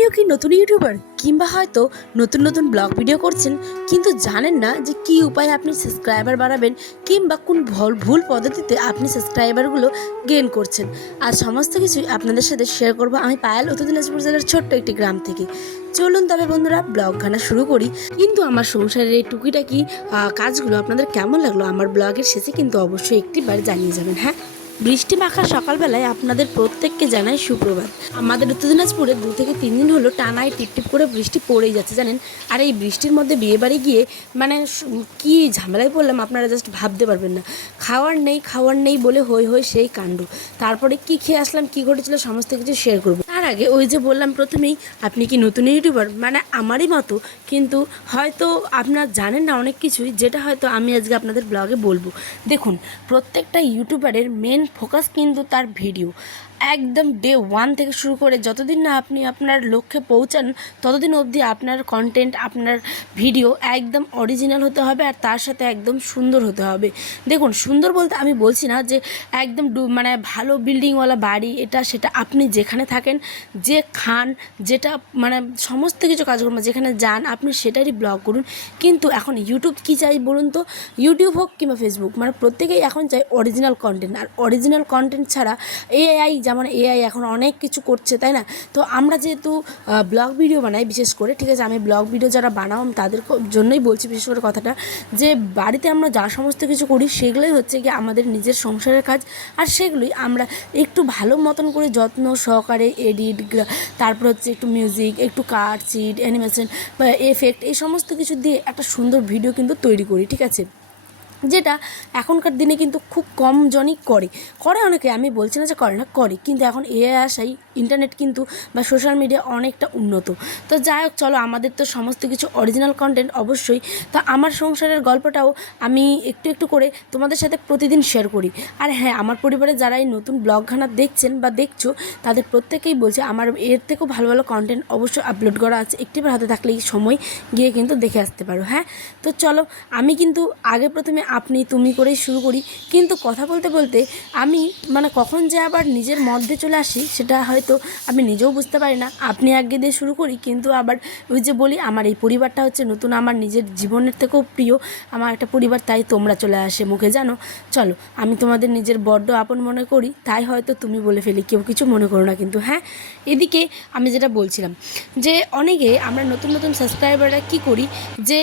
আপনিও কি নতুন ইউটিউবার? কিংবা হয়তো নতুন নতুন ব্লগ ভিডিও করছেন, কিন্তু জানেন না যে কি উপায়ে আপনি সাবস্ক্রাইবার বাড়াবেন কিংবা কোন ভুল ভুল পদ্ধতিতে আপনি সাবস্ক্রাইবারগুলো গেন করছেন। আর সমস্ত কিছুই আপনাদের সাথে শেয়ার করব আমি পায়েল, উত্তর দিনাজপুর জেলার ছোট্ট একটি গ্রাম থেকে। চলুন তবে বন্ধুরা, ব্লগ গানা শুরু করি। কিন্তু আমার সংসারের এই টুকিটাকি কাজগুলো আপনাদের কেমন লাগল আমার ব্লগের শেষে কিন্তু অবশ্যই একটিবার জানিয়ে যাবেন হ্যাঁ? বৃষ্টি মাখা সকালবেলায় আপনাদের প্রত্যেককে জানাই সুপ্রভাত। আমাদের উত্তর দিনাজপুরে দু থেকে তিন দিন হলো টানায় টিপটিপ করে বৃষ্টি পড়েই যাচ্ছে, জানেন? আর এই বৃষ্টির মধ্যে বিয়ে বাড়ি গিয়ে মানে কি ঝামেলায় পড়লাম আপনারা জাস্ট ভাবতে পারবেন না। খাওয়ার নেই খাওয়ার নেই বলে হই হই সেই কাণ্ড। তারপরে কি খেয়ে আসলাম, কি ঘটেছিল, সমস্ত কিছু শেয়ার করব। তার আগে ওই যে বললাম প্রথমেই, আপনি কি নতুন ইউটিউবার মানে আমারই মতো, কিন্তু হয়তো আপনার জানেন না অনেক কিছুই, যেটা হয়তো আমি আজকে আপনাদের ব্লগে বলব। দেখুন, প্রত্যেকটা ইউটিউবারের মেন ফোকাস কিন্তু তার ভিডিও। একদম ডে ওয়ান থেকে শুরু করে যতদিন না আপনি আপনার লক্ষ্যে পৌঁছান, ততদিন অবধি আপনার কন্টেন্ট আপনার ভিডিও একদম অরিজিনাল হতে হবে আর তার সাথে একদম সুন্দর হতে হবে। দেখুন, সুন্দর বলতে আমি বলছি না যে একদম মানে ভালো বিল্ডিংওয়ালা বাড়ি, এটা সেটা আপনি যেখানে থাকেন, যে খান, যেটা মানে সমস্ত কিছু কাজকর্ম যেখানে যান, আপনি সেটারই ব্লগ করুন। কিন্তু এখন ইউটিউব কী চাই বলুন তো? ইউটিউব হোক কিংবা ফেসবুক মানে প্রত্যেকেই এখন চাই অরিজিনাল কন্টেন্ট আর অরিজিনাল কন্টেন্ট ছাড়া এআই যেমন এআই এখন অনেক কিছু করছে, তাই না? তো আমরা যেহেতু ব্লগ ভিডিও বানাই বিশেষ করে, ঠিক আছে? আমি ব্লগ ভিডিও যারা বানাও তাদের জন্যই বলছি বিশেষ করে কথাটা যে, বাড়িতে আমরা যা সমস্ত কিছু করি, সেগুলোই হচ্ছে কি আমাদের নিজের সংসারের কাজ। আর সেগুলোই আমরা একটু ভালো মতন করে যত্ন সহকারে এডিট তারপর হচ্ছে একটু মিউজিক একটু কাট সিট অ্যানিমেশন বা এফেক্ট এই সমস্ত কিছু দিয়ে একটা সুন্দর ভিডিও কিন্তু তৈরি করি, ঠিক আছে? যেটা এখনকার দিনে কিন্তু খুব কম জনই করে। করে অনেকে, আমি বলছি না যে করে না, করে। কিন্তু এখন এআই আসাই ইন্টারনেট কিন্তু বা সোশ্যাল মিডিয়া অনেকটা উন্নত। তো যাই হোক, চলো, আমাদের তো সমস্ত কিছু অরিজিনাল কন্টেন্ট অবশ্যই। তা আমার সংসারের গল্পটাও আমি একটু একটু করে তোমাদের সাথে প্রতিদিন শেয়ার করি। আর হ্যাঁ আমার পরিবারে যারা এই নতুন ব্লগখানা দেখছেন বা দেখছ, তাদের প্রত্যেকেই বলছে, আমার এর থেকেও ভালো ভালো কন্টেন্ট অবশ্যই আপলোড করা আছে। একটিবার হাতে থাকলে সময় গিয়ে কিন্তু দেখে আসতে পারো হ্যাঁ? তো চলো, আমি কিন্তু আগে প্রথমে আপনি, তুমি করেই শুরু করি। কিন্তু কথা বলতে বলতে আমি মানে কখন যে আবার নিজের মধ্যে চলে আসি, সেটা হয়তো আমি নিজেও বুঝতে পারি না। আপনি আগে দিয়ে শুরু করি, কিন্তু আবার ওই যে বলি, আমার এই পরিবারটা হচ্ছে নতুন, আমার নিজের জীবনের থেকেও প্রিয়। আমার একটা পরিবার, তাই তোমরা চলে আসে মুখে, জানো? চলো, আমি তোমাদের নিজের বড্ড আপন মনে করি, তাই হয়তো তুমি বলে ফেলি, কেউ কিছু মনে করো না কিন্তু হ্যাঁ? এদিকে আমি যেটা বলছিলাম, যে অনেকে আমরা নতুন নতুন সাবস্ক্রাইবাররা কি করি, যে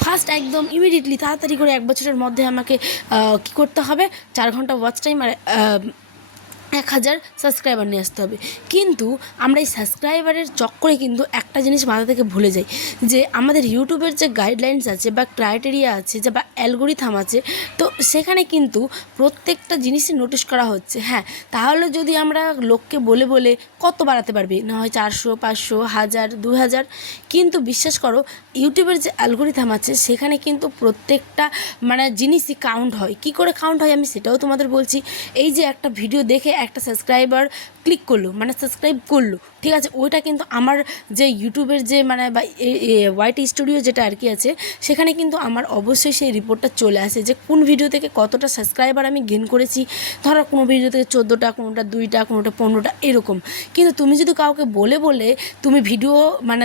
ফার্স্ট একদম ইমিডিয়েটলি তাড়াতাড়ি করে এক বছরের মধ্যে আমাকে কি করতে হবে? চার ঘণ্টা ওয়াচ টাইম আর এক হাজার সাবস্ক্রাইবার নিয়ে আসতে হবে। কিন্তু আমরা এই সাবস্ক্রাইবারের চক্করে কিন্তু একটা জিনিস মাথা থেকে ভুলে যাই, যে আমাদের ইউটিউবের যে গাইডলাইন্স আছে বা ক্রাইটেরিয়া আছে যে বা অ্যালগোরিথাম আছে, তো সেখানে কিন্তু প্রত্যেকটা জিনিসই নোটিশ করা হচ্ছে। হ্যাঁ তাহলে যদি আমরা লোককে বলে বলে কত বাড়াতে পারবি? না হয় চারশো, পাঁচশো, হাজার দু হাজার কিন্তু বিশ্বাস করো, ইউটিউবের যে অ্যালগোরিথাম আছে, সেখানে কিন্তু প্রত্যেকটা মানে জিনিসই কাউন্ট হয়। কি করে কাউন্ট হয় আমি সেটাও তোমাদের বলছি। এই যে একটা ভিডিও দেখে একটা সাবস্ক্রাইবার ক্লিক করল মানে সাবস্ক্রাইব করল। ঠিক আছে, ওইটা কিন্তু আমার যে ইউটিউবের যে মানে বা হোয়াইট স্টুডিও যেটা আর কি আছে, সেখানে কিন্তু আমার অবশ্যই সেই রিপোর্টটা চলে আসে যে কোন ভিডিও থেকে কতটা সাবস্ক্রাইবার আমি গেন করেছি। ধরো কোনো ভিডিও থেকে চোদ্দোটা, কোনোটা দুইটা, কোনোটা পনেরোটা, এরকম। কিন্তু তুমি যদি কাউকে বলে বলে তুমি ভিডিও মানে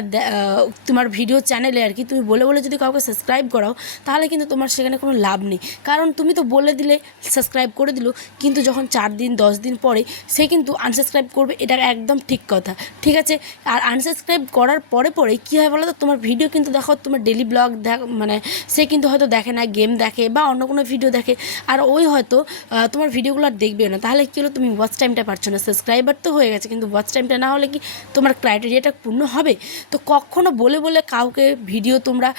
তোমার ভিডিও চ্যানেলে আর কি তুমি বলে বলে যদি কাউকে সাবস্ক্রাইব করাও, তাহলে কিন্তু তোমার সেখানে কোনো লাভ নেই। কারণ তুমি তো বলে দিলে সাবস্ক্রাইব করে দিল, কিন্তু যখন চার দিন, দশ দিন পরে, সে কিন্তু আনসাবস্ক্রাইব করবে, এটা একদম ঠিক কথা। ঠিক আছে? আর আনসাবস্ক্রাইব করার পরে পরে কী হয় বলো তো তোমার ভিডিও কিন্তু দেখো, তোমার ডেলি ব্লগ দেখ মানে সে কিন্তু হয়তো দেখে না গেম দেখে বা অন্য কোনো ভিডিও দেখে। আর ওই হয়তো তোমার ভিডিওগুলো আর দেখবেও না। তাহলে কী হলো? তুমি ওয়াচ টাইমটা পাচ্ছ না। সাবস্ক্রাইবার তো হয়ে গেছে, কিন্তু ওয়াচ টাইমটা না হলে কি তোমার ক্রাইটেরিয়াটা পূর্ণ হবে? তো কখনো বলে বলে কাউকে ভিডিও তোমরা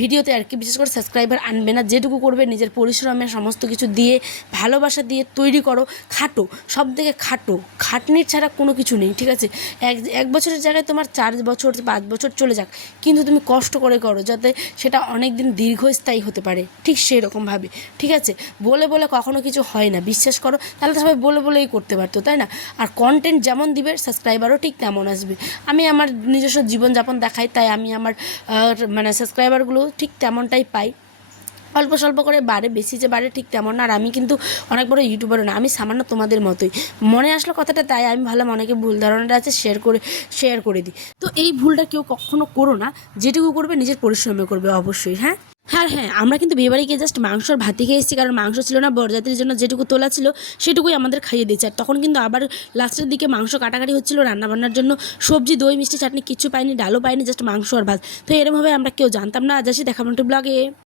ভিডিওতে আর কি বিশেষ করে সাবস্ক্রাইবার আনবে না। যেটুকু করবে, নিজের পরিশ্রমে সমস্ত কিছু দিয়ে, ভালোবাসা দিয়ে তৈরি করো। খাটো সব থেকে খাটো। খাটনির ছাড়া কোনো কিছু নেই, ঠিক আছে? এক এক বছরের জায়গায় তোমার চার বছর, পাঁচ বছর চলে যাক, কিন্তু তুমি কষ্ট করে করো যাতে সেটা অনেক দিন দীর্ঘস্থায়ী হতে পারে, ঠিক সেই রকমভাবে ঠিক আছে? বলে বলে কখনো কিছু হয় না, বিশ্বাস করো, তাহলে তো সবাই বলে বলেই করতে পারতো, তাই না? আর কন্টেন্ট যেমন দিবে সাবস্ক্রাইবারও ঠিক তেমন আসবে। আমি আমার নিজস্ব জীবনযাপন দেখাই, তাই আমি আমার মানে সাবস্ক্রাইবারগুলো ঠিক তেমনটাই পাই। অল্প স্বল্প করে বাড়ে, বেশি যে বাড়ে ঠিক তেমন না। আর আমি কিন্তু অনেক বড় ইউটিউবারও না, আমি সামান্য তোমাদের মতোই। মনে আসলো কথাটা, তাই আমি ভাবলাম অনেকে ভুল ধারণাটা আছে শেয়ার করে শেয়ার করে দিই। তো এই ভুলটা কেউ কখনো করো না, যেটুকু করবে নিজের পরিশ্রমে করবে অবশ্যই হ্যাঁ? হ্যাঁ হ্যাঁ আমরা কিন্তু বিয়েবাড়ি গিয়ে জাস্ট মাংসর ভাতি খেয়ে এসেছি, কারণ মাংস ছিল না, বরযাত্রীর জন্য যেটুকু তোলা ছিল, সেটুকুই আমাদের খাইয়ে দিয়েছে। আর তখন কিন্তু আবার লাস্টের দিকে মাংস কাটাকাটি হচ্ছিল, রান্নাবান্নার জন্য সবজি, দই, মিষ্টি, চাটনি কিছু পাইনি, ডালও পাইনি জাস্ট মাংস আর ভাত। তো এরমভাবে আমরা কেউ জানতাম না, আজ আসি দেখাবো ব্লগে